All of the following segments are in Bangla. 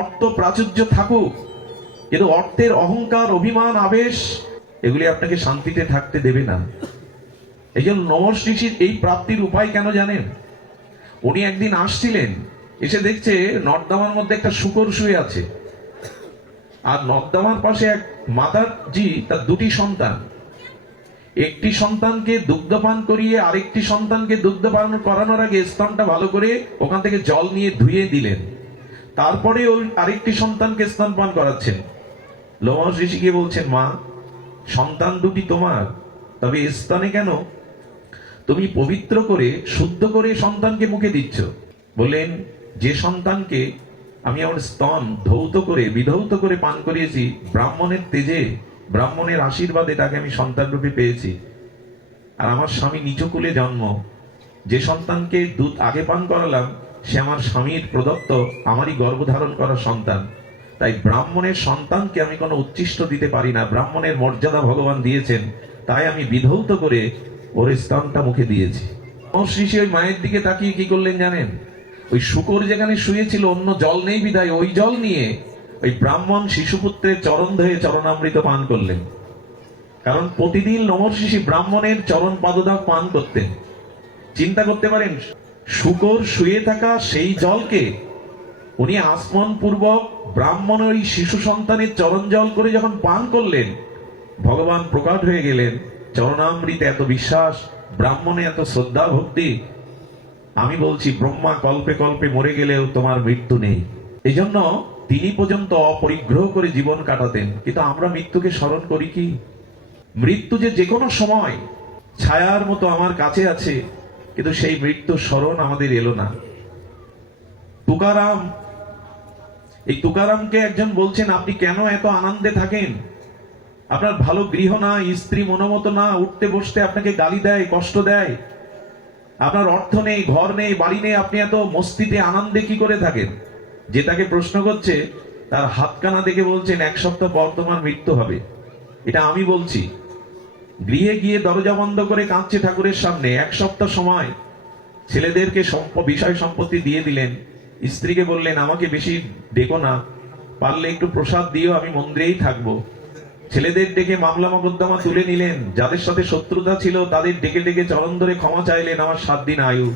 অর্থ প্রাচুর্য থাকুক, কিন্তু অর্থের অহংকার, অভিমান, আবেশ এগুলি আপনাকে শান্তিতে থাকতে দেবে না। এই জন্য নমর্ষি ঋষির এই প্রাপ্তির উপায় কেন জানেন? উনি একদিন আসছিলেন, এসে দেখছে নর্দমার মধ্যে একটা শূকর শুয়ে আছে, আর নর্দমার পাশে এক মাতাজি তার দুটি সন্তান, একটি সন্তানকে দুগ্ধপান করিয়ে আরেকটি সন্তানকে দুগ্ধপান করানোর আগে স্তনটা ভালো করে ওখান থেকে জল নিয়ে ধুয়ে দিলেন, তারপরে ওই আরেকটি সন্তানকে স্তনপান করাচ্ছেন। লোমশ ঋষিকে বলছেন, মা, সন্তান দুটি তোমার, তবে স্তনে কেন? তুমি পবিত্র করে শুদ্ধ করে সন্তানকে মুখে দিচ্ছ। বললেন, যে সন্তানকে আমি আমার স্তন ধৌত করে বিধৌত করে পান করিয়েছি, ব্রাহ্মণের তেজে, ব্রাহ্মণের আশীর্বাদে তাকে আমি সন্তান রূপে পেয়েছি। আর আমার স্বামী নিচকুলে জন্ম, যে সন্তানকে দুধ আগে পান করালাম সে আমার স্বামীর প্রদত্ত, আমারই গর্ভধারণ করা সন্তান। তাই ব্রাহ্মণের সন্তানকে আমি কোনো উচ্ছিষ্ট দিতে পারি না, ব্রাহ্মণের মর্যাদা ভগবান দিয়েছেন, তাই আমি বিধৌত করে ওর স্তনটা মুখে দিয়েছি। শ্রী ওই মায়ের দিকে তাকিয়ে কি করলেন জানেন? ওই শূকর যেখানে শুয়েছিল অন্য জল নেই বিধায় ওই জল নিয়ে ওই ব্রাহ্মণ শিশুপুত্রের চরণ ধুয়ে চরণামৃত পান করলেন। কারণ প্রতিদিন নমর্ষি ব্রাহ্মণের চরণ পাদদাগ পান করতেন। চিন্তা করতে পারেন, শূকর শুয়ে থাকা সেই জলকে উনি আসমন পূর্বক ব্রাহ্মণ ওই শিশু সন্তানের চরণ জল করে যখন পান করলেন, ভগবান প্রকট হয়ে গেলেন। চরণামৃতে এত বিশ্বাস, ব্রাহ্মণে এত শ্রদ্ধা ভক্তি। আমি বলছি, ব্রহ্মা কল্পে কল্পে মরে গেলেও তোমার মৃত্যু নেই। এই জন্য তিনি পর্যন্ত অপরিগ্রহ করে জীবন কাটাতেন। কিন্তু আমরা মৃত্যুকে স্মরণ করি কি? মৃত্যু যে কোনো সময় ছায়ার মতো আমার কাছে আছে, কিন্তু সেই মৃত্যুর স্মরণ আমাদের এলো না। তুকারাম, এই তুকারামকে একজন বলছেন, আপনি কেন এত আনন্দে থাকেন? আপনার ভালো গৃহ না, স্ত্রী মনোমত না, উঠতে বসতে আপনাকে গালি দেয়, কষ্ট দেয়, আপনার অর্থ নেই, ঘর নেই, বাড়ি নেই, আপনি এত মস্তিতে আনন্দে কি করে থাকেন? যে তাকে প্রশ্ন করছে তার হাতকানা দেখে বলছেন, এক সপ্তাহ পর তোমার মৃত্যু হবে। এটা আমি বলছি। গৃহে গিয়ে দরজা বন্ধ করে কাঁদছে ঠাকুরের সামনে। এক সপ্তাহ সময় ছেলেদেরকে বিষয় সম্পত্তি দিয়ে দিলেন। স্ত্রীকে বললেন, আমাকে বেশি ডেকো না, পারলে একটু প্রসাদ দিও, আমি মন্দিরেই থাকবো। ছেলেদের ডেকে মামলা মোকদ্দমা তুলে নিলেন। যাদের সাথে শত্রুতা ছিল তাদের ডেকে ডেকে চরণ ধরে ক্ষমা চাইলেন, আমার 7 দিন আয়ু।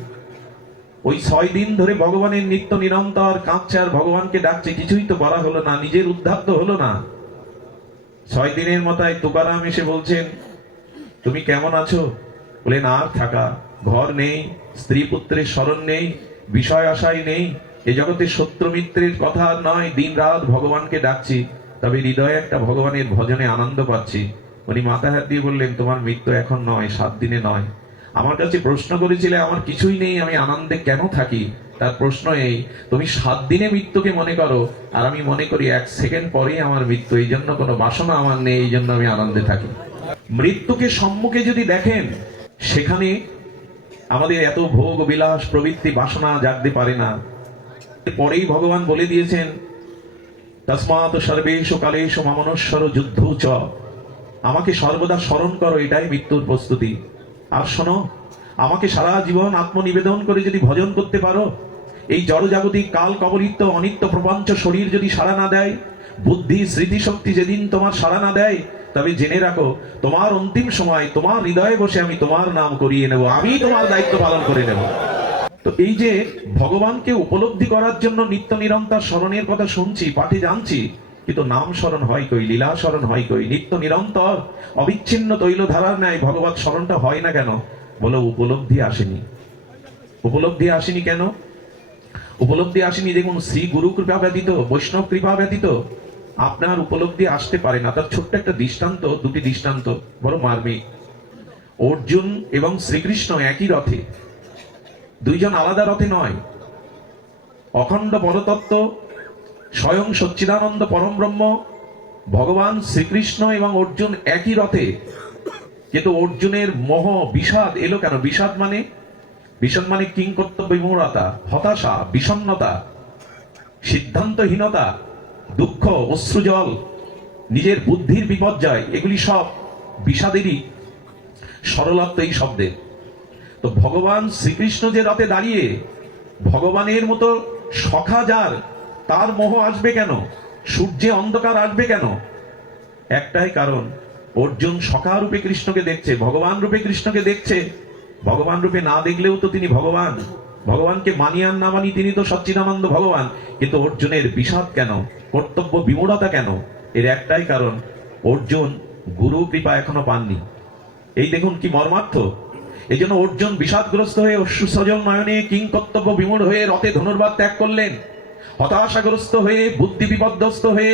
ওই 6 দিন ধরে ভগবানের নিত্য নিরন্তর কাঁদছে আর ভগবানকে ডাকছে, কিছুই তো করা হলো না, নিজের উদ্ধার তো হলো না। 6 দিনের মাথায় তুকারাম এসে বলছেন, তুমি কেমন আছো? বলেন, আর থাকা, ঘর নেই, স্ত্রী পুত্রের স্মরণ নেই, বিষয় আশাই নেই, এ জগতে শত্রু মিত্রের কথা নয়, দিন রাত ভগবানকে ডাকছি, তবে হৃদয়ে একটা ভগবানের ভজনে আনন্দ পাচ্ছি। উনি মাথা হাত দিয়ে বললেন, তোমার মৃত্যু এখন নয়, 7 দিনে নয়। আমার কাছে প্রশ্ন করেছিলে আমার কিছুই নেই, আমি আনন্দে কেন থাকি? তার প্রশ্ন এই, তুমি 7 দিনে মৃত্যুকে মনে করো, আর আমি মনে করি 1 সেকেন্ড পরেই আমার মৃত্যু। এই জন্য কোনো বাসনা আমার নেই, এই জন্য আমি আনন্দে থাকি। মৃত্যুকে সম্মুখে যদি দেখেন, সেখানে আমাদের এত ভোগ বিলাস প্রবৃত্তি বাসনা জাগতে পারে না। পরেই ভগবান বলে দিয়েছেন, তস্মাৎ সর্বেষু কালেষু মমনশ্বর যুদ্ধ চ, আমাকে সর্বদা স্মরণ করো, এটাই মৃত্যুর প্রস্তুতি। আর শোনো, আমাকে সারা জীবন আত্মনিবেদন করে যদি ভজন করতে পারো, এই জড়জাগতিক কাল কবলিত অনিত্য প্রপঞ্চ শরীর যদি সাড়া না দেয়, বুদ্ধি স্মৃতিশক্তি যেদিন তোমার সাড়া না দেয়, তবে জেনে রাখো, তোমার অন্তিম সময় তোমার হৃদয়ে বসে আমি তোমার নাম করিয়ে নেব, আমি তোমার দায়িত্ব পালন করে নেব। তো এই যে ভগবানকে উপলব্ধি করার জন্য নিত্য নিরন্তর স্মরণের কথা শুনছি, পাঠে জানছি, কিন্তু নাম স্মরণ হয় কই, লীলা স্মরণ হয় কই? নিত্য নিরন্তর অবিচ্ছিন্ন তৈলধারার ন্যায় ভগবত স্মরণটা হয় না কেন? বলো, উপলব্ধি আসেনি। উপলব্ধি আসেনি কেন? উপলব্ধি আসেনি, দেখুন, শ্রী গুরু কৃপা ব্যতীত, বৈষ্ণব কৃপা ব্যতীত আপনার উপলব্ধি আসতে পারে না। তার ছোট্ট একটা দৃষ্টান্ত, দুটি দৃষ্টান্ত বড় মার্মিক। অর্জুন এবং শ্রীকৃষ্ণ একই রথে, দুইজন আলাদা রথে নয়। অখণ্ড পরতত্ত্ব স্বয়ং সচ্চিদানন্দ পরম ব্রহ্ম ভগবান শ্রীকৃষ্ণ এবং অর্জুন একই রথে, কিন্তু অর্জুনের মোহ বিষাদ এলো কেন? বিষাদ মানে কিংকর্তব্য বিমূঢ়তা, হতাশা, বিষণ্ণতা, সিদ্ধান্তহীনতা, দুঃখ, অশ্রুজল, নিজের বুদ্ধির বিপর্যয়, এগুলি সব বিষাদেরই সরলত্ব এই শব্দের। তো ভগবান শ্রীকৃষ্ণ যে রথে দাঁড়িয়ে, ভগবানের মতো সখা যার, তার মোহ আসবে কেন? সূর্যে অন্ধকার আসবে কেন? একটাই কারণ, অর্জুন সখা রূপে কৃষ্ণকে দেখছে, ভগবান রূপে কৃষ্ণকে দেখছে। ভগবান রূপে না দেখলেও তো তিনি ভগবান, ভগবানকে মানি আর না মানি তিনি তো সচ্চিদানন্দ ভগবান। কিন্তু অর্জুনের বিষাদ কেন, কর্তব্য বিমূঢ়তা কেন? এর একটাই কারণ, অর্জুন গুরু কৃপা এখনো পাননি। এই দেখুন কি মর্মার্থ। এই জন্য অর্জুন বিষাদগ্রস্ত হয়ে অশ্রু সজল নয়নে কিং কর্তব্য বিমূঢ় হয়ে রথে ধনুর্বাদ ত্যাগ করলেন, হতাশাগ্রস্ত হয়ে বুদ্ধি বিপর্যস্ত হয়ে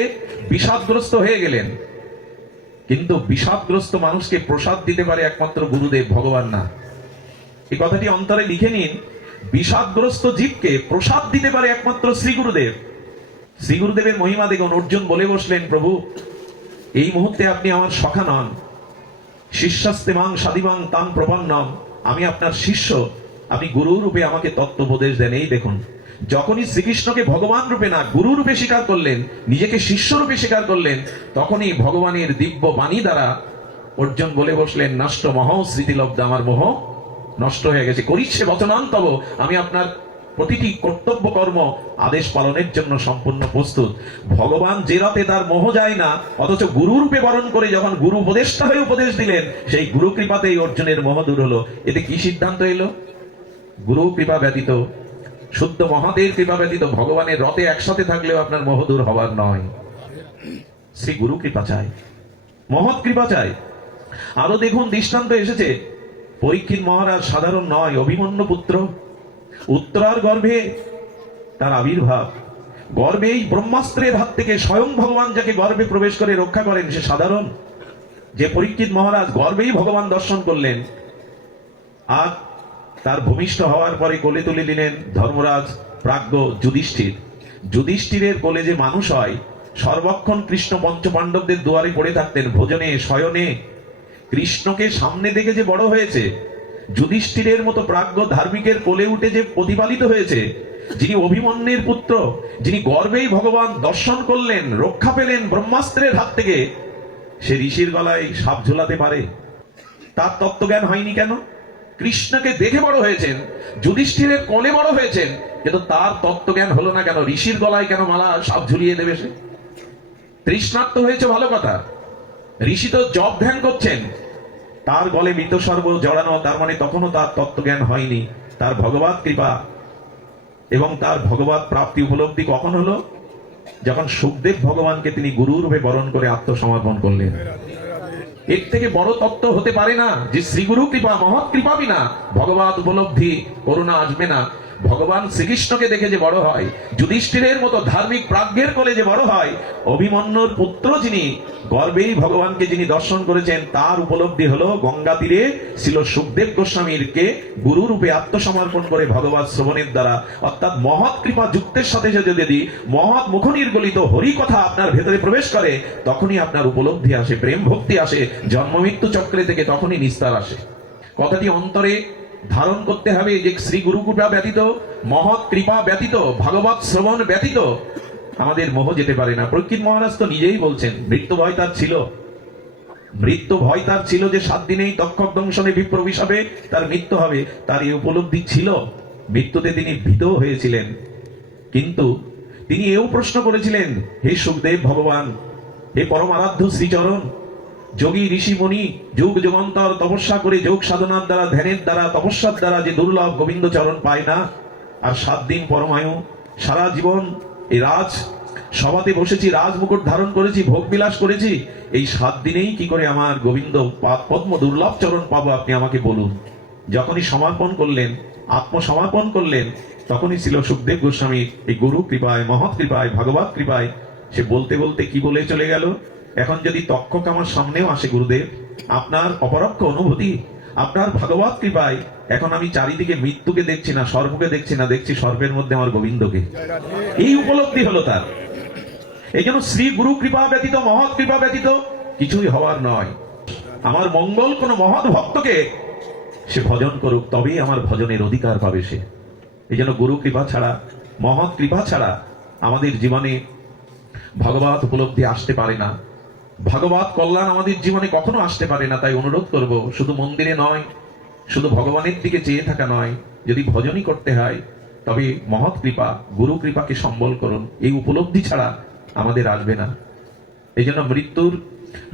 বিষাদগ্রস্ত হয়ে গেলেন। কিন্তু বিষাদগ্রস্ত মানুষকে প্রসাদ দিতে পারে একমাত্র গুরুদেব, ভগবান না। এই কথাটি অন্তরে লিখে নিন, বিষাদগ্রস্ত জীবকে প্রসাদ দিতে পারে একমাত্র শ্রী গুরুদেব। শ্রী গুরুদেবের মহিমা দেখুন। অর্জুন বলে বসলেন, প্রভু এই মুহূর্তে আপনি আমার সখা নন, শিষ্যাস্তেমাং সাদিমাং তাং প্রপন্নম, আমি আপনার শিষ্য, আপনি গুরু রূপে আমাকে তত্ত্বোপদেশ দেন। এই দেখুন, যখনই শ্রীকৃষ্ণকে ভগবান রূপে না গুরু রূপে স্বীকার করলেন, নিজেকে শিষ্য রূপে স্বীকার করলেন, তখনই ভগবানের দিব্য বাণী দ্বারা অর্জুন বলে বসলেন, নষ্ট মহ স্মৃতিলব্ধ, আমার মোহ নষ্ট হয়ে গেছে, করিচ্ছে বচনান্তব, আমি আপনার প্রতিটি কর্তব্য কর্ম আদেশ পালনের জন্য সম্পূর্ণ প্রস্তুত। ভগবান যে রথে তার মোহ যায় না, অথচ গুরু রূপে বরণ করে যখন গুরু উপদেষ্টা হয়ে উপদেশ দিলেন, সেই গুরু কৃপাতেই অর্জুনের মোহ দূর হলো। এতে কি সিদ্ধান্ত এলো? গুরু কৃপা ব্যতীত, শুদ্ধ মহাদেব কৃপা ব্যতীত ভগবানের রথে একসাথে থাকলেও আপনার মোহ দূর হবার নয়। শ্রী গুরু কৃপা চাই, মহৎ কৃপা চাই। আরো দেখুন দৃষ্টান্ত এসেছে, পরীক্ষিত মহারাজ সাধারণ নয়, অভিমন্যু পুত্র, উত্তরার গর্ভে তার আবির্ভাব, গর্ভেই ব্রহ্মাস্ত্রের হাত থেকে স্বয়ং ভগবান যাকে গর্ভে প্রবেশ করে রক্ষা করেন, সে সাধারণ? যে পরীক্ষিত মহারাজ গর্ভেই ভগবান দর্শন করলেন, আর তার ভূমিষ্ঠ হওয়ার পরে কোলে তুলে নিলেন ধর্মরাজ প্রাজ্ঞ যুধিষ্ঠির। যুধিষ্ঠিরের কোলে যে মানুষ হয়, সর্বক্ষণ কৃষ্ণ পঞ্চপাণ্ডবদের দুয়ারে পড়ে থাকতেন, ভোজনে শয়নে কৃষ্ণকে সামনে দেখে যে বড় হয়েছে, যুধিষ্ঠিরের মতো প্রাজ্ঞ ধার্মিকের কোলে উঠে যে প্রতিপালিত হয়েছে, যিনি অভিমন্যুর পুত্র, যিনি গর্ভেই ভগবান দর্শন করলেন, রক্ষা পেলেন ব্রহ্মাস্ত্রের হাত থেকে, সে ঋষির গলায় সাপ ঝোলাতে পারে? তার তত্ত্বজ্ঞান হয়নি কেন? কৃষ্ণকে দেখে বড় হয়েছেন, যুধিষ্ঠিরের কোলে বড় হয়েছেন, কিন্তু তার তত্ত্বজ্ঞান হলো না কেন? ঋষির গলায় কেন মালা সাপ ঝুলিয়ে দেবে সে? তৃষ্ণার্ত হয়েছে ভালো কথা, ঋষি তো জপ ধ্যান করছেন, তার গলে মৃত সর্ব জড়ানো, তার মানে তখনও তার তত্ত্বজ্ঞান হয়নি। তার ভগবত কৃপা এবং তার ভগবত প্রাপ্তি উপলব্ধি কখন হলো? যখন সুখদেব ভগবানকে তিনি গুরু রূপে বরণ করে আত্মসমর্পণ করলেন। এর থেকে বড় তত্ত্ব হতে পারে না যে শ্রীগুরু কৃপা, মহৎ কৃপা বিনা ভগবত উপলব্ধি করুণা আসবে না। ভগবান শ্রীকৃষ্ণকে দেখে যে বড় হয়, যুধিষ্ঠিরের মতো ধার্মিক প্রাজ্ঞের কোলে যে বড় হয়, অভিমন্যুর পুত্র যিনি গর্ভেই ভগবানকে যিনি দর্শন করেছেন, তার উপলব্ধি হলো গঙ্গা তীরে ছিল সুখদেব গোস্বামীরকে গুরু রূপে আত্মসমর্পণ করে ভগবত শ্রবণের দ্বারা। অর্থাৎ মহৎ কৃপা যুক্তের সাথে যদি মহৎ মুখ নির্গলিত হরি কথা আপনার ভেতরে প্রবেশ করে, তখনই আপনার উপলব্ধি আসে, প্রেম ভক্তি আসে, জন্ম মৃত্যু চক্রে থেকে তখনই নিস্তার আসে। কথাটি অন্তরে ধারণ করতে হবে যে শ্রী গুরু কৃপা ব্যতীত, মহৎ কৃপা ব্যতীত, ভাগবত শ্রবণ ব্যতীত আমাদের মোহ যেতে পারে না। পরীক্ষিত মহারাজ তো নিজেই বলছেন, মৃত্যু ভয় তার ছিল, মৃত্যু ভয় তার ছিল যে 7 দিনেই তক্ষক দংশনে বিপ্র অভিশাপে তার মৃত্যু হবে, তার এই উপলব্ধি ছিল। মৃত্যুতে তিনি ভীত হয়েছিলেন, কিন্তু তিনি এও প্রশ্ন করেছিলেন, হে সুখদেব ভগবান, হে পরম আরাধ্য শ্রীচরণ, যোগী ঋষি মুনি যুগ যুগান্তর তপস্যা করে যোগ সাধনার দ্বারা, ধ্যানের দ্বারা, তপস্যার দ্বারা যে দুর্লভ গোবিন্দ চরণ পায় না, আর 7 দিন পরমায়ু, সারা জীবন এই রাজ সভাতে বসেছি, রাজ মুকুট ধারণ করেছি, ভোগ বিলাস করেছি, এই 7 দিনেই কি করে আমার গোবিন্দ পদ্ম দুর্লভ চরণ পাবো, আপনি আমাকে বলুন। যখনই সমর্পণ করলেন, আত্মসমর্পণ করলেন, তখনই ছিল সুখদেব গোস্বামী এই গুরু কৃপায়, মহৎ কৃপায়, ভাগবত কৃপায়। সে বলতে বলতে কি বলে চলে গেল, এখন যদি তক্ষক আমার সামনেও আসে, গুরুদেব আপনার অপরক্ষ অনুভূতি, আপনার ভাগবত কৃপায় এখন আমি চারিদিকে মৃত্যুকে দেখছি না, সর্পকে দেখছি না, দেখছি সর্পের মধ্যে আমার গোবিন্দকে। এই উপলব্ধি হলো তার। এই জন্য শ্রী গুরু কৃপা ব্যতীত, মহৎ কৃপা ব্যতীত কিছুই হওয়ার নয়। আমার মঙ্গল কোন মহৎ ভক্তকে সে ভজন করুক, তবেই আমার ভজনের অধিকার পাবে সে। এই জন্য গুরু কৃপা ছাড়া, মহৎ কৃপা ছাড়া আমাদের জীবনে ভগবত উপলব্ধি আসতে পারে না, ভাগবত কল্যাণ আমাদের জীবনে কখনো আসতে পারে না। তাই অনুরোধ করব, শুধু মন্দিরে নয়, শুধু ভগবানের দিকে চেয়ে থাকা নয়, যদি ভজনই করতে হয় তবে মহৎ কৃপা, গুরু কৃপাকে সম্বল করুন, এই উপলব্ধি ছাড়া আমাদের আসবে না। এই জন্য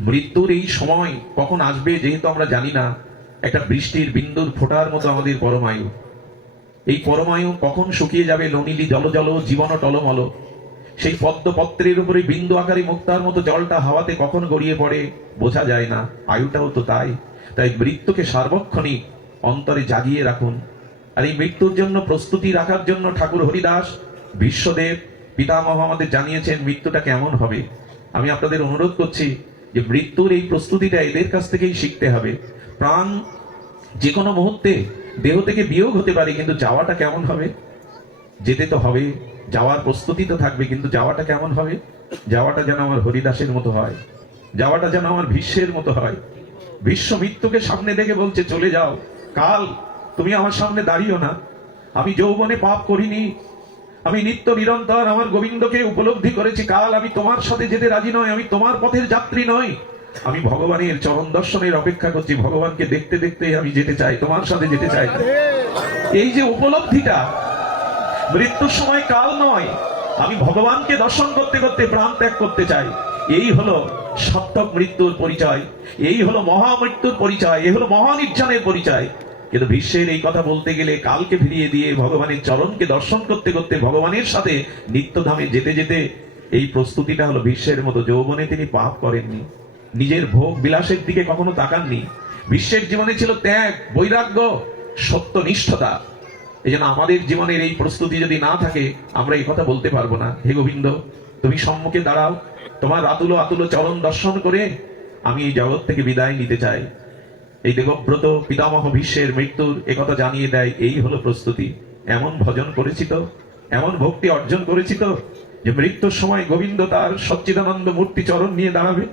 মৃত্যুর এই সময় কখন আসবে যেহেতু আমরা জানি না। একটা বৃষ্টির বিন্দুর ফোঁটার মতো আমাদের পরমায়ু, এই পরমায়ু কখন শুকিয়ে যাবে, ননীলি জল জল জীবন টলমল, সেই পদ্মপত্রের উপরে বিন্দু আকারে মুক্তার মতো জলটা হাওয়াতে কখন গড়িয়ে পড়ে বোঝা যায় না। আয়ুটাও তো তাই। তাই মৃত্যুকে সার্বক্ষণিক অন্তরে জাগিয়ে রাখুন। আর এই মৃত্যুর জন্য প্রস্তুতি রাখার জন্য ঠাকুর হরিদাস বিশ্বদেব পিতামহ আমাদের জানিয়েছেন মৃত্যুটা কেমন হবে। আমি আপনাদের অনুরোধ করছি যে মৃত্যুর এই প্রস্তুতিটা এদের কাছ থেকেই শিখতে হবে। প্রাণ যে কোনো মুহূর্তে দেহ থেকে বিয়োগ হতে পারে, কিন্তু যাওয়াটা কেমন হবে? যেতে তো হবে, যাওয়ার প্রস্তুতি তো থাকবে, কিন্তু যাওয়াটা কেমন হবে? যাওয়াটা যেন আমার হরিদাসের মতো হয়, যাওয়াটা যেন আমার ভীষ্মের মতো হয়। ভীষ্ম মৃত্যুকে সামনে দেখে বলছে, চলে যাও, কাল তুমি আমার সামনে দাঁড়িও না। আমি যৌবনে পাপ করিনি, আমি নিত্য নিরন্তর আমার গোবিন্দকে উপলব্ধি করেছি। কাল আমি তোমার সাথে যেতে রাজি নয়, আমি তোমার পথের যাত্রী নই, আমি ভগবানের চরণ দর্শনের অপেক্ষা করছি। ভগবানকে দেখতে দেখতে আমি যেতে চাই, তোমার সাথে যেতে চাই। এই যে উপলব্ধিটা, মৃত্যুর সময় কাল নয়, আমি ভগবানকে দর্শন করতে করতে প্রাণ ত্যাগ করতে চাই। এই হলো সার্থক মৃত্যুর পরিচয়, এই হলো মহামৃত্যুর পরিচয়, এই হলো মহানির্জনের পরিচয়। কিন্তু বিশ্বের এই কথা বলতে গেলে কালকে ফিরিয়ে দিয়ে ভগবানের চরণকে দর্শন করতে করতে ভগবানের সাথে নিত্যধামে যেতে যেতে এই প্রস্তুতিটা হলো বিশ্বের মতো। যৌবনে তিনি পাপ করেননি, নিজের ভোগ বিলাসের দিকে কখনো তাকাননি। বিশ্বের জীবনে ছিল ত্যাগ, বৈরাগ্য, সত্যনিষ্ঠতা। এই জন্য আমাদের জীবনের এই প্রস্তুতি যদি না থাকে আমরা এই কথা বলতে পারবো না, হে গোবিন্দ তুমি সম্মুখে দাঁড়াও, তোমার আতুল আতুল চরণ দর্শন করে আমি এই জগৎ থেকে বিদায় নিতে চাই। এই দেবব্রত পিতামহ ভীষ্মের মৃত্যুর একথা জানিয়ে দেয়, এই হলো প্রস্তুতি। এমন ভজন করেছি তো, এমন ভক্তি অর্জন করেছি তো, যে মৃত্যুর সময় গোবিন্দ তার সচ্চিদানন্দ মূর্তি চরণ নিয়ে দাঁড়াবে,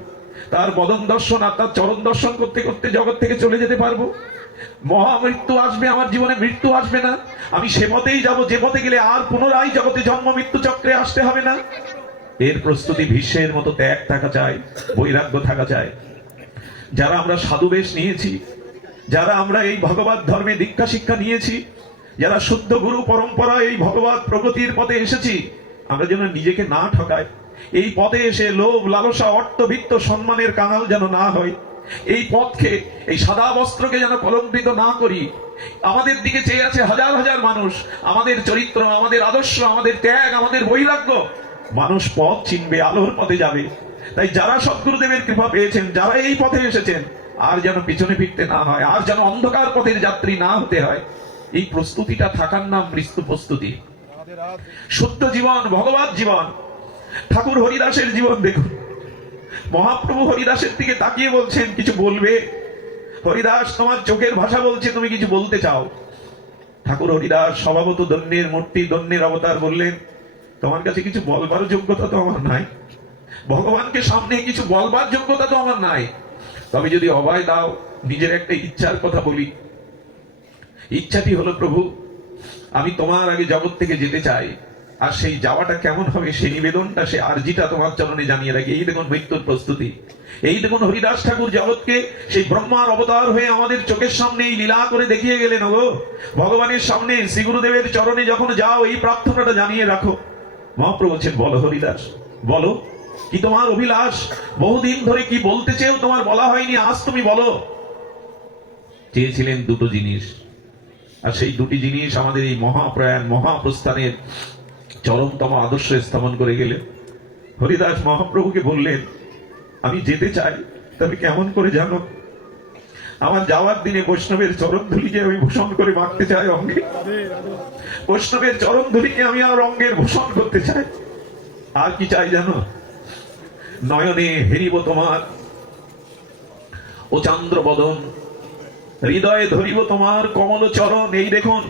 তার বদন দর্শন আর তার চরণ দর্শন করতে করতে জগৎ থেকে চলে যেতে পারবো। মহামৃত্যু আসবে, আমার জীবনে মৃত্যু আসবে না, আমি সে পথেই যাব যে পথে গেলে আর পুনরায় জগতে জন্ম মৃত্যু চক্রে আসতে হবে না। এর প্রস্তুতি ভীষ্মের মতো ত্যাগ থাকা চাই, বৈরাগ্য থাকা চাই। যারা আমরা সাধু বেশ নিয়েছি, যারা আমরা এই ভগবত ধর্মে দীক্ষা শিক্ষা নিয়েছি, যারা শুদ্ধ গুরু পরম্পরা এই ভগবত প্রগতির পথে এসেছি, আমরা যেন নিজেকে না ঠকাই। এই পথে এসে লোভ লালসা অর্থ বিত্ত সম্মানের কাঙাল যেন না হয়। এই পথকে, এই সাদা বস্ত্রকে যেন কলঙ্কিত না করি। আমাদের দিকে চেয়ে আছে হাজার হাজার মানুষ, আমাদের চরিত্র, আমাদের আদর্শ, আমাদের ত্যাগ, আমাদের বৈরাগ্য। মানুষ পথ চিনবে, আলোর পথে যাবে। তাই যারা সদ্গুরুদেবের কৃপা পেয়েছেন, যারা এই পথে এসেছেন, আর যেন পিছনে ফিরতে না হয়, আর যেন অন্ধকার পথের যাত্রী না হতে হয়। এই প্রস্তুতিটা থাকার নাম মৃত্যু প্রস্তুতি। শুদ্ধ জীবন, ভগবত জীবন। ঠাকুর হরিদাসের জীবন দেখুন, মহাপ্রভু হরিদাসের দিকে তাকিয়ে বলছেন, কিছু বলবে? হরিদাস, তোমার চোখের ভাষা বলছে তুমি কিছু বলতে চাও। ঠাকুর হরিদাস স্বভাবত দন্যের মূর্তি, দন্যের অবতার, বললেন, তোমার কাছে কিছু বলবার যোগ্যতা তো আমার নাই, ভগবানকে সামনে কিছু বলবার যোগ্যতা তো আমার নাই। তবে যদি অভয় দাও, নিজের একটা ইচ্ছার কথা বলি। ইচ্ছাটি হলো, প্রভু আমি তোমার আগে জগৎ থেকে যেতে চাই, আর সেই যাওয়াটা কেমন হবে সেই নিবেদনটা, সেই আরজিটা তোমার চরণে জানিয়ে রাখি। এই দেখুন মৃত্যুর প্রস্তুতি। এই দেখুন হরিদাস ঠাকুর জগৎকে সেই ব্রহ্মার অবতার হয়ে আমাদের চোখের সামনে এই লীলা করে দেখিয়ে গেলেন। ও ভগবানের সামনে শ্রী গুরুদেবের চরণে যখন যাও, এই প্রার্থনাটা জানিয়ে রাখো। মহাপ্রভু বলছেন, বলো হরিদাস, বলো কি তোমার অভিলাষ? বহুদিন ধরে কি বলতে চেয়েও তোমার বলা হয়নি, আজ তুমি বলো। চেয়েছিলেন দুটো জিনিস, আর সেই দুটি জিনিস আমাদের এই মহাপ্রয়াণ মহাপ্রস্থানের চরমতম আদর্শ স্থাপন করে গেলেন। হরিদাস মহাপ্রভুকে বললেন, আমি যেতে চাই, তবে কেমন করে জানো? আমার যাওয়ার দিনে বৈষ্ণবের চরণ ধুলিকে আমি ভূষণ করে মাখতে চাই অঙ্গে, বৈষ্ণবের চরণ ধুলিকে আমি আর অঙ্গের ভূষণ করতে চাই। আর কি চাই জানো? নয়নে হেরিব তোমার ও চন্দ্র বদন, হৃদয়ে ধরিব তোমার কমল চরণ। এই দেখুন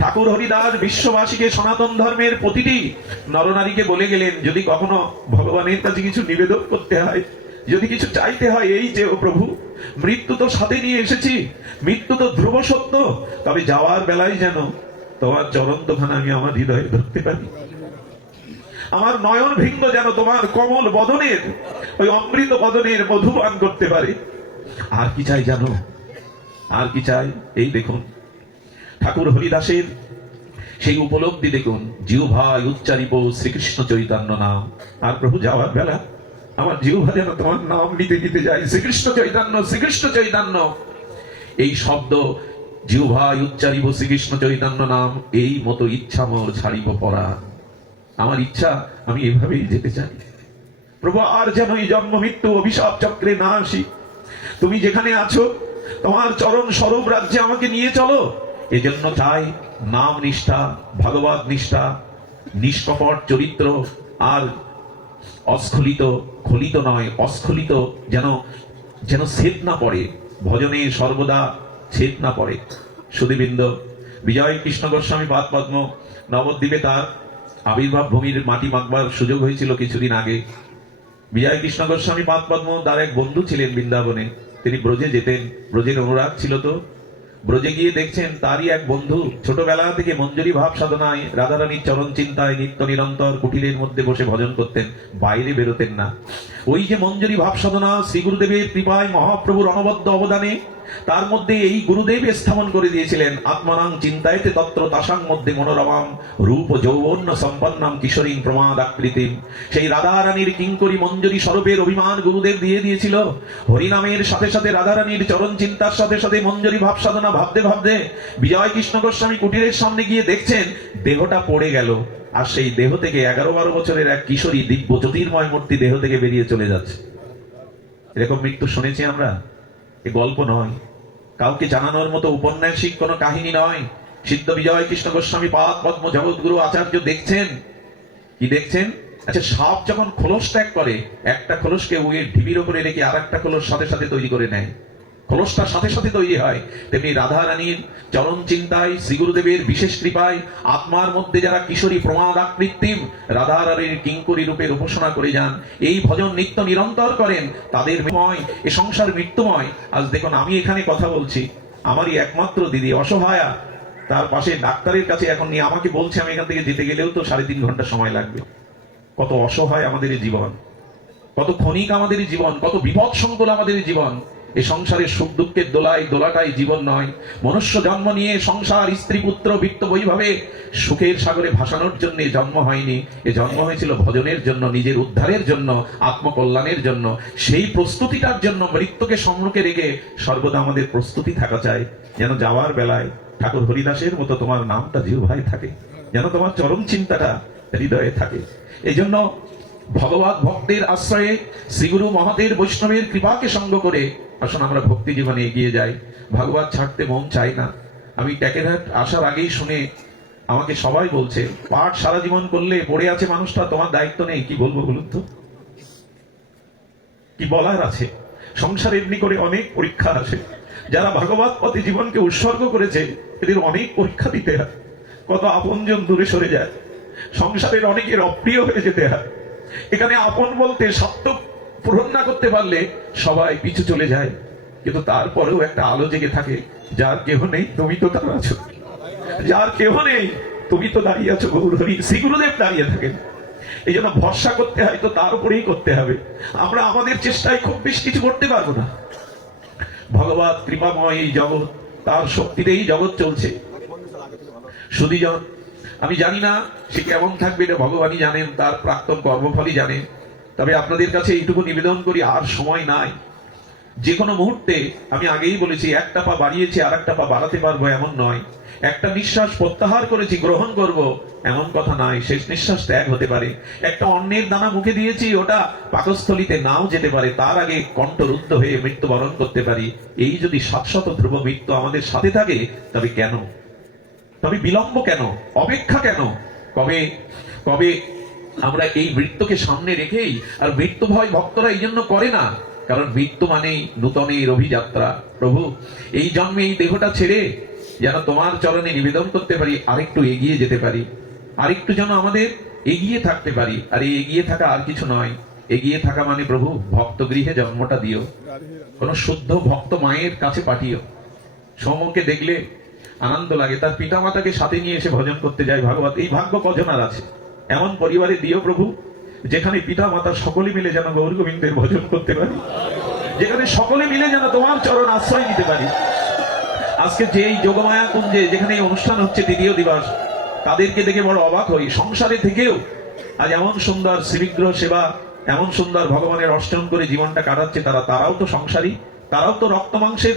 ঠাকুর হরিদাস বিশ্ববাসীকে সনাতন ধর্মের প্রতিটি নরনারীকে বলে গেলেন, যদি কখনো ভগবানের কাছে কিছু নিবেদন করতে হয়, যদি কিছু চাইতে হয়, এই যে ও প্রভু, মৃত্যু তো সাথে নিয়ে এসেছি, মৃত্যু তো ধ্রুব সত্য, তবে যাওয়ার বেলায় যেন তোমার চরণ দোখানা আমি আমার হৃদয়ে ধরতে পারি, আমার নয়ন ভিঙ্গ যেন তোমার কমল বদনের, ওই অমৃত বদনের মধুপান করতে পারে। আর কি চাই জানো? আর কি চাই? এই দেখুন ঠাকুর হরিদাসের সেই উপলব্ধি দেখুন, জিহ্বায় উচ্চারিব শ্রীকৃষ্ণ চৈতন্য নাম। আর প্রভু যাওয়ার বেলা আমার জিহ্বা যেন তোমার নাম নিতে নিতে যায়, শ্রীকৃষ্ণ চৈতন্য, শ্রীকৃষ্ণ চৈতন্য। এই শব্দ জিহ্বায় উচ্চারিব শ্রীকৃষ্ণ চৈতন্য নাম, এই মতো ইচ্ছা মোর ছাড়িব পরাণ। আমার ইচ্ছা আমি এভাবেই যেতে চাই প্রভু, আর যেন এই জন্ম মৃত্যু অভিশাপ চক্রে না আসি। তুমি যেখানে আছো তোমার চরণ স্বরূপ রাজ্যে আমাকে নিয়ে চলো। এজন্য চাই নাম নিষ্ঠা, ভাগবত নিষ্ঠা, নিষ্কপট চরিত্র, আর অস্খলিত, খলিত নয় অস্খলিত, যেন যেন ছেদ না পড়ে ভজনে, সর্বদা ছেদ না পড়ে। সুধীবৃন্দ, বিজয় কৃষ্ণ গোস্বামী পাদ পদ্ম নবদ্বীপে তার আবির্ভাব ভূমির মাটি মাখবার সুযোগ হয়েছিল কিছুদিন আগে। বিজয় কৃষ্ণ গোস্বামী পাদ পদ্ম তার এক বন্ধু ছিলেন বৃন্দাবনে, তিনি ব্রজে যেতেন, ব্রজের অনুরাগ ছিল। তো ব্রজে গিয়ে দেখছেন তারই এক বন্ধু ছোটবেলা থেকে মঞ্জুরি ভাব সাধনায়, রাধারানীর চরণ চিন্তায় নিত্য নিরন্তর কুটিরের মধ্যে বসে ভজন করতেন, বাইরে বেরোতেন না। ওই যে মঞ্জুরি ভাব সাধনা, শ্রী গুরুদেবের কৃপায়, মহাপ্রভুর অনবদ্য অবদানে তার মধ্যে এই গুরুদেব স্থাপন করে দিয়েছিলেন আত্মানাং চিন্তায়তে তত্র তাসাং মধ্যে মনোরমাম রূপ যৌবন্য সম্পন্নাম কিশোরীং প্রমাদ আকৃতিম। সেই রাধারানীর কিঙ্করী মঞ্জুরি স্বরূপের অভিমান গুরুদেব দিয়ে দিয়েছিল। হরিনামের সাথে সাথে রাধারানীর চরণ চিন্তার সাথে সাথে মঞ্জুরি ভাব সাধনা ভাবতে ভাবতে বিজয় কৃষ্ণ গোস্বামী কুটিরের সামনে গিয়ে দেখছেন দেহটা পড়ে গেল, আর সেই দেহ থেকে 11-12 বছরের এক কিশোরী দিব্য জ্যোতির্ময় মূর্তি দেহ থেকে বেরিয়ে চলে যাচ্ছে। এরকম মৃত্যু শুনেছি আমরা, এ গল্প নয়, কাউকে জানানোর মতো উপন্যাসিক কোন কাহিনী নয়। সিদ্ধ বিজয় কৃষ্ণ গোস্বামী পাদ পদ্ম জগৎগুরু আচার্য দেখছেন, কি দেখছেন? আচ্ছা, সাপ যখন খোলস ত্যাগ করে, একটা খোলসকে উইয়ের ঢিবির উপরে রেখে আর একটা খোলস সাথে সাথে তৈরি করে নেয়, খোলসটা সাথে সাথে তৈরি হয়। তেমনি রাধা রানীর চরণ চিন্তায়, শ্রী গুরুদেবের বিশেষ কৃপায় আত্মার মধ্যে যারা কিশোরী প্রমাদ আকৃতিম রাধা রানীর কিঙ্করী রূপের উপাসনা করে যান, এই ভজন নিত্য নিরন্তর করেন, তাদের এ সংসার মৃত্যুময়। আজ দেখুন, আমি এখানে কথা বলছি, আমারই একমাত্র দিদি অসহায়া, তার পাশে ডাক্তারের কাছে এখন নিয়ে আমাকে বলছে আমি এখান থেকে যেতে গেলেও তো 3.5 ঘন্টা সময় লাগবে। কত অসহায় আমাদের জীবন, কত ক্ষণিক আমাদের জীবন, কত বিপদ সংকুল আমাদের জীবন। এই সংসারের সুখ দুঃখের দোলাটাই জীবন নয়। মনুষ্য জন্ম নিয়ে সংসার, স্ত্রী পুত্র বৃত্ত বৈভাবে সুখের সাগরে ভাসানোর জন্য জন্ম হয়নি, এ জন্ম হয়েছিল ভজনের জন্য, নিজের উদ্ধারের জন্য, আত্মকল্যাণের জন্য। সেই প্রস্তুতিটার জন্য মৃত্যুকে সম্মুখে রেখে সর্বদা আমাদের প্রস্তুতি থাকা চাই, যেন যাওয়ার বেলায় ঠাকুর হরিদাসের মতো তোমার নামটা জিহ্বায় থাকে, যেন তোমার চরম চিন্তাটা হৃদয়ে থাকে। এই জন্য ভগবত ভক্তের আশ্রয়ে শ্রীগুরু মহাদেব বৈষ্ণবের কৃপাকে সঙ্গ করে আসুন আমরা ভক্তি জীবনে এগিয়ে যাই। ভাগবত ছাড়তে মন চাই না। আমি ট্যাকেরহাট আসার আগেই শুনে আমাকে সবাই বলছে, পাঠ সারা জীবন করলে পড়ে আছে মানুষটা, তোমার দায়িত্ব নেই। কি বলবো বলুন তো, কি বলার আছে? সংসার এমনি করে অনেক পরীক্ষা আসে। যারা ভাগবত পথে জীবনকে উৎসর্গ করেছে এদের অনেক পরীক্ষা দিতে হয়। কত আপনজন দূরে সরে যায়, সংসারের অনেকের অপ্রিয় হয়ে যেতে হয়। এখানে আপন বলতে স্বার্থ পূরণ না করতে পারলে সবাই পিছু চলে যায়, কিন্তু তারপরেও একটা আলো জেগে থাকে। যার কেহ নেই তুমি তো তার আছো, যার কেহ নেই তুমি তো দাঁড়িয়ে আছো গৌর হরি। শ্রী গুরুদেব দাঁড়িয়ে থাকেন। এই জন্য ভরসা করতে হয় তো তার উপরেই করতে হবে। আমরা আমাদের চেষ্টায় খুব বেশি কিছু করতে পারবো না। ভগবত কৃপাময় এই জগৎ, তার শক্তিতেই জগৎ চলছে। সুধীজন, আমি জানি না সে কেমন থাকবে, এটা ভগবানই জানেন, তার প্রাক্তন কর্মফলই জানেন। তবে আপনাদের কাছে এইটুকু নিবেদন করি, আর সময় নাই। যে কোনো মুহূর্তে, আমি আগেই বলেছি, একটা পা বাড়িয়েছি আর একটা পা বাড়াতে পারবো এমন নয়। একটা নিঃশ্বাস প্রত্যাহার করেছি, গ্রহণ করব এমন কথা নয়। শেষ নিঃশ্বাস ত্যাগ হতে পারে। একটা অন্নের দানা মুখে দিয়েছি, ওটা পাকস্থলিতে নাও যেতে পারে। তার আগে কণ্ঠরুদ্ধ হয়ে মৃত্যুবরণ করতে পারি। এই যদি 700 ধ্রুব মৃত্যু আমাদের সাথে থাকে, তবে কেন, তবে বিলম্ব কেন, অপেক্ষা কেন? কবে কবে আমরা এই মৃত্যুকে সামনে রেখেই, আর মৃত্যু ভয় ভক্তরা এই জন্য করে না, কারণ মৃত্যু মানেই নূতনের অভিযাত্রা। প্রভু, এই জন্মে এই দেহটা ছেড়ে যেন তোমার চরণে নিবেদন করতে পারি, আরেকটু এগিয়ে যেতে পারি, আরেকটু যেন আমাদের এগিয়ে থাকতে পারি। আর এই এগিয়ে থাকা আর কিছু নয়। এগিয়ে থাকা মানে প্রভু ভক্ত গৃহে জন্মটা দিও, কোন শুদ্ধ ভক্ত মায়ের কাছে পাঠিও। সমকে দেখলে আনন্দ লাগে, তার পিতা মাতাকে সাথে নিয়ে এসে ভজন করতে যায় ভাগবত। এই ভাগ্য কজন আর আছে? এমন পরিবারে দিও প্রভু, যেখানে পিতা মাতা সকলে মিলে যেন গৌর গোবিন্দের ভজন করতে পারি, যেখানে সকলে মিলে যেন তোমার চরণ আশ্রয় নিতে পারি। আজকে যে এই যোগমায়া কুঞ্জে যেখানে এই অনুষ্ঠান হচ্ছে, তৃতীয় দিবস, তাদেরকে দেখে বড় অবাক হই। সংসারে থেকেও আজ এমন সুন্দর শ্রীবিগ্রহ সেবা, এমন সুন্দর ভগবানের অর্চন করে জীবনটা কাটাচ্ছে তারাও তো সংসারী, তারাও তো রক্ত মাংসের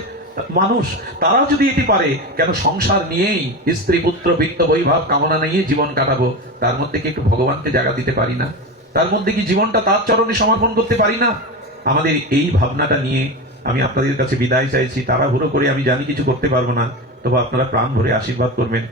মানুষ। তারাও যদি এটি পারে, কেন সংসার নিয়েই স্ত্রী পুত্র বিত্ত বৈভব কামনা নিয়ে জীবন কাটাবো? তার মধ্যে কি একটু ভগবানকে জায়গা দিতে পারি না? তার মধ্যে কি জীবনটা তার চরণে সমর্পণ করতে পারি না? আমাদের এই ভাবনাটা নিয়ে আমি আপনাদের কাছে বিদায় চাইছি। তাড়াহুড়ো করে আমি জানি কিছু করতে পারবো না, তবু আপনারা প্রাণ ভরে আশীর্বাদ করবেন।